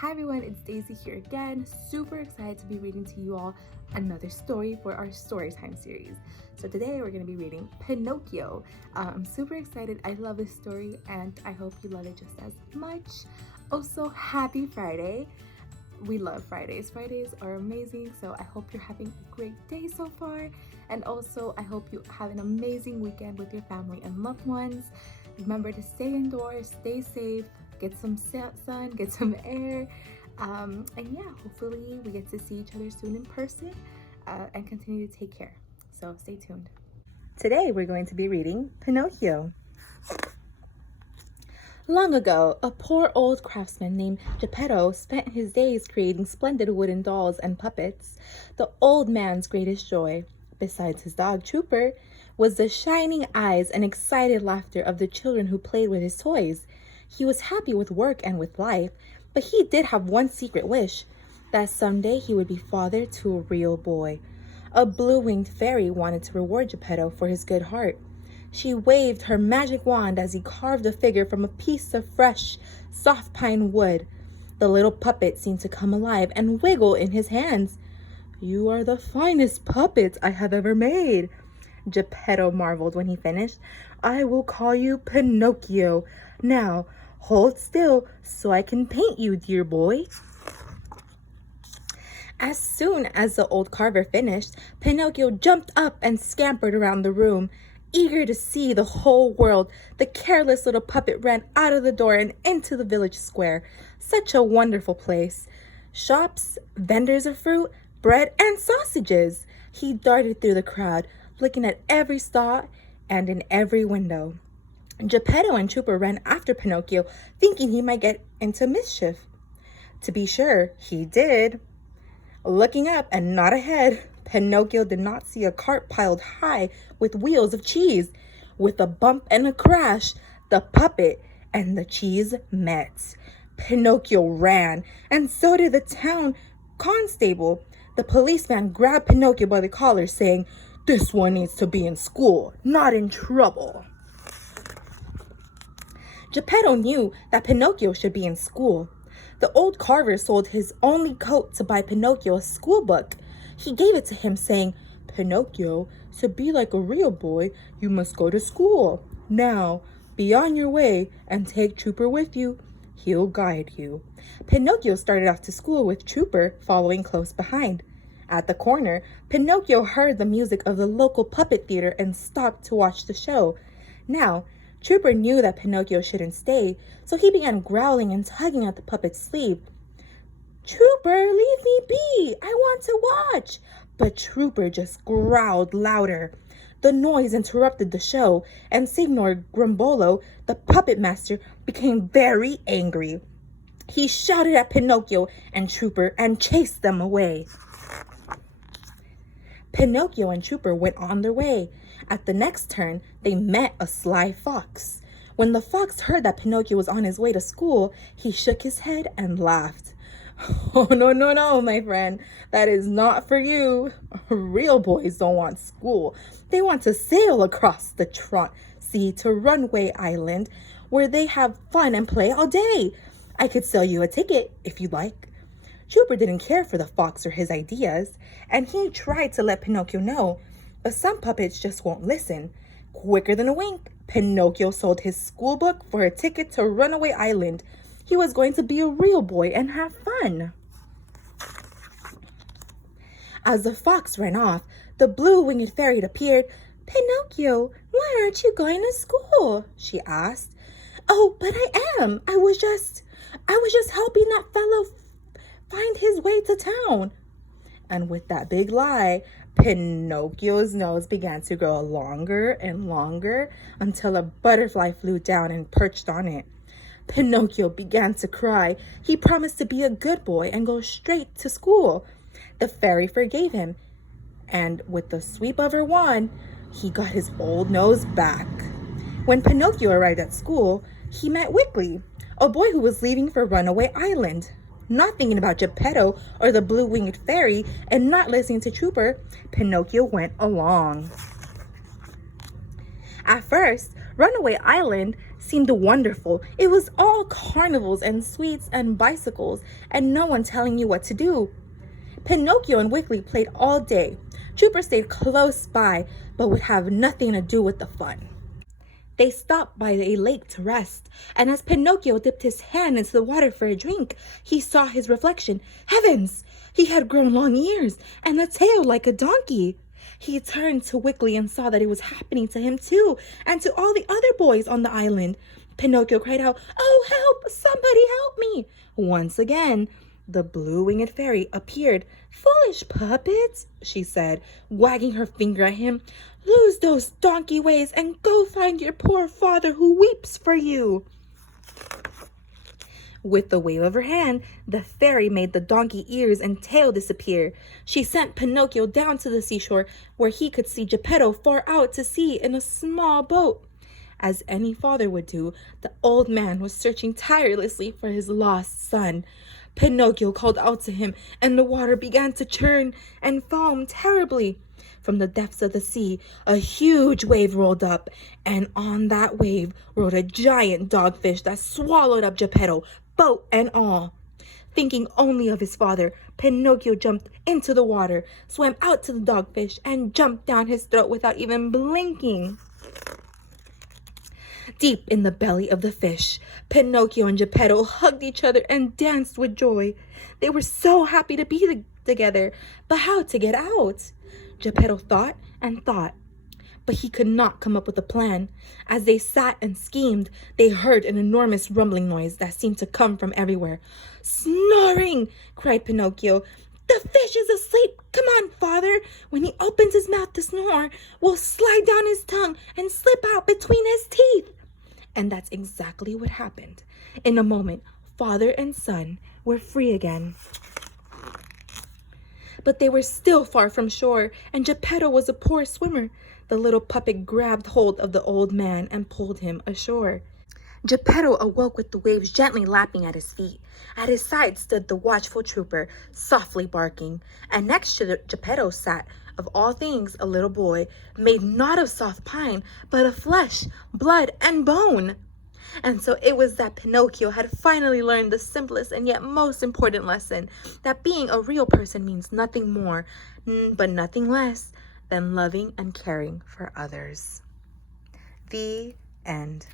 Hi everyone, it's Daisy here again. Super excited to be reading to you all another story for our Storytime series. So today we're going to be reading Pinocchio. I'm super excited. I love this story and I hope you love it just as much. Also, happy Friday. We love Fridays. Fridays are amazing, so I hope you're having a great day so far. And also, I hope you have an amazing weekend with your family and loved ones. Remember to stay indoors, stay safe, get some sun, get some air, and yeah, hopefully we get to see each other soon in person and continue to take care. So stay tuned. Today we're going to be reading Pinocchio. Long ago, a poor old craftsman named Geppetto spent his days creating splendid wooden dolls and puppets. The old man's greatest joy, besides his dog Trooper, was the shining eyes and excited laughter of the children who played with his toys. He was happy with work and with life, but he did have one secret wish, that someday he would be father to a real boy. A blue-winged fairy wanted to reward Geppetto for his good heart. She waved her magic wand as he carved a figure from a piece of fresh, soft pine wood. The little puppet seemed to come alive and wiggle in his hands. "You are the finest puppet I have ever made," Geppetto marveled when he finished. "I will call you Pinocchio. Now, hold still so I can paint you, dear boy." As soon as the old carver finished, Pinocchio jumped up and scampered around the room. Eager to see the whole world, the careless little puppet ran out of the door and into the village square. Such a wonderful place. Shops, vendors of fruit, bread, and sausages. He darted through the crowd, looking at every stall and in every window. Geppetto and Trooper ran after Pinocchio, thinking he might get into mischief. To be sure, he did. Looking up and not ahead, Pinocchio did not see a cart piled high with wheels of cheese. With a bump and a crash, the puppet and the cheese met. Pinocchio ran, and so did the town constable. The policeman grabbed Pinocchio by the collar, saying, "This one needs to be in school, not in trouble." Geppetto knew that Pinocchio should be in school. The old carver sold his only coat to buy Pinocchio a school book. He gave it to him, saying, "Pinocchio, to be like a real boy, you must go to school. Now, be on your way and take Trooper with you. He'll guide you." Pinocchio started off to school with Trooper following close behind. At the corner, Pinocchio heard the music of the local puppet theater and stopped to watch the show. Now, Trooper knew that Pinocchio shouldn't stay, so he began growling and tugging at the puppet's sleeve. "Trooper, leave me be! I want to watch!" But Trooper just growled louder. The noise interrupted the show, and Signor Grumbolo, the puppet master, became very angry. He shouted at Pinocchio and Trooper and chased them away. Pinocchio and Trooper went on their way. At the next turn, they met a sly fox. When the fox heard that Pinocchio was on his way to school, he shook his head and laughed. "Oh, no, my friend. That is not for you. Real boys don't want school. They want to sail across the sea to Runaway Island, where they have fun and play all day. I could sell you a ticket if you'd like." Trooper didn't care for the fox or his ideas, and he tried to let Pinocchio know, but some puppets just won't listen. Quicker than a wink, Pinocchio sold his school book for a ticket to Runaway Island. He was going to be a real boy and have fun. As the fox ran off, the blue-winged fairy appeared. "Pinocchio, why aren't you going to school?" she asked. "Oh, but I am. I was just helping that fellow find his way to town." And with that big lie, Pinocchio's nose began to grow longer and longer until a butterfly flew down and perched on it. Pinocchio began to cry. He promised to be a good boy and go straight to school. The fairy forgave him, and with the sweep of her wand, he got his old nose back. When Pinocchio arrived at school, he met Wiggly, a boy who was leaving for Runaway Island. Not thinking about Geppetto or the blue-winged fairy and not listening to Trooper, Pinocchio went along. At first, Runaway Island seemed wonderful. It was all carnivals and sweets and bicycles, and no one telling you what to do. Pinocchio and Wiggly played all day. Trooper stayed close by, but would have nothing to do with the fun. They stopped by a lake to rest, and as Pinocchio dipped his hand into the water for a drink, he saw his reflection. Heavens! He had grown long ears and a tail like a donkey. He turned to Wiggly and saw that it was happening to him too, and to all the other boys on the island. Pinocchio cried out, "Oh, help! Somebody help me!" Once again, the blue-winged fairy appeared. "Foolish puppet," she said, wagging her finger at him. "Lose those donkey ways and go find your poor father who weeps for you." With a wave of her hand, the fairy made the donkey ears and tail disappear. She sent Pinocchio down to the seashore where he could see Geppetto far out to sea in a small boat. As any father would do, the old man was searching tirelessly for his lost son. Pinocchio called out to him, and the water began to churn and foam terribly. From the depths of the sea, a huge wave rolled up, and on that wave rode a giant dogfish that swallowed up Geppetto, boat and all. Thinking only of his father, Pinocchio jumped into the water, swam out to the dogfish, and jumped down his throat without even blinking. Deep in the belly of the fish, Pinocchio and Geppetto hugged each other and danced with joy. They were so happy to be together, but how to get out? Geppetto thought and thought, but he could not come up with a plan. As they sat and schemed, they heard an enormous rumbling noise that seemed to come from everywhere. "Snoring!" cried Pinocchio. "The fish is asleep! Come on, father! When he opens his mouth to snore, we'll slide down his tongue and slip out between his teeth." And that's exactly what happened. In a moment, father and son were free again. But they were still far from shore, and Geppetto was a poor swimmer. The little puppet grabbed hold of the old man and pulled him ashore. Geppetto awoke with the waves gently lapping at his feet. At his side stood the watchful trooper, softly barking. And next to Geppetto sat, of all things, a little boy, made not of soft pine, but of flesh, blood, and bone. And so it was that Pinocchio had finally learned the simplest and yet most important lesson, that being a real person means nothing more, but nothing less than loving and caring for others. The end.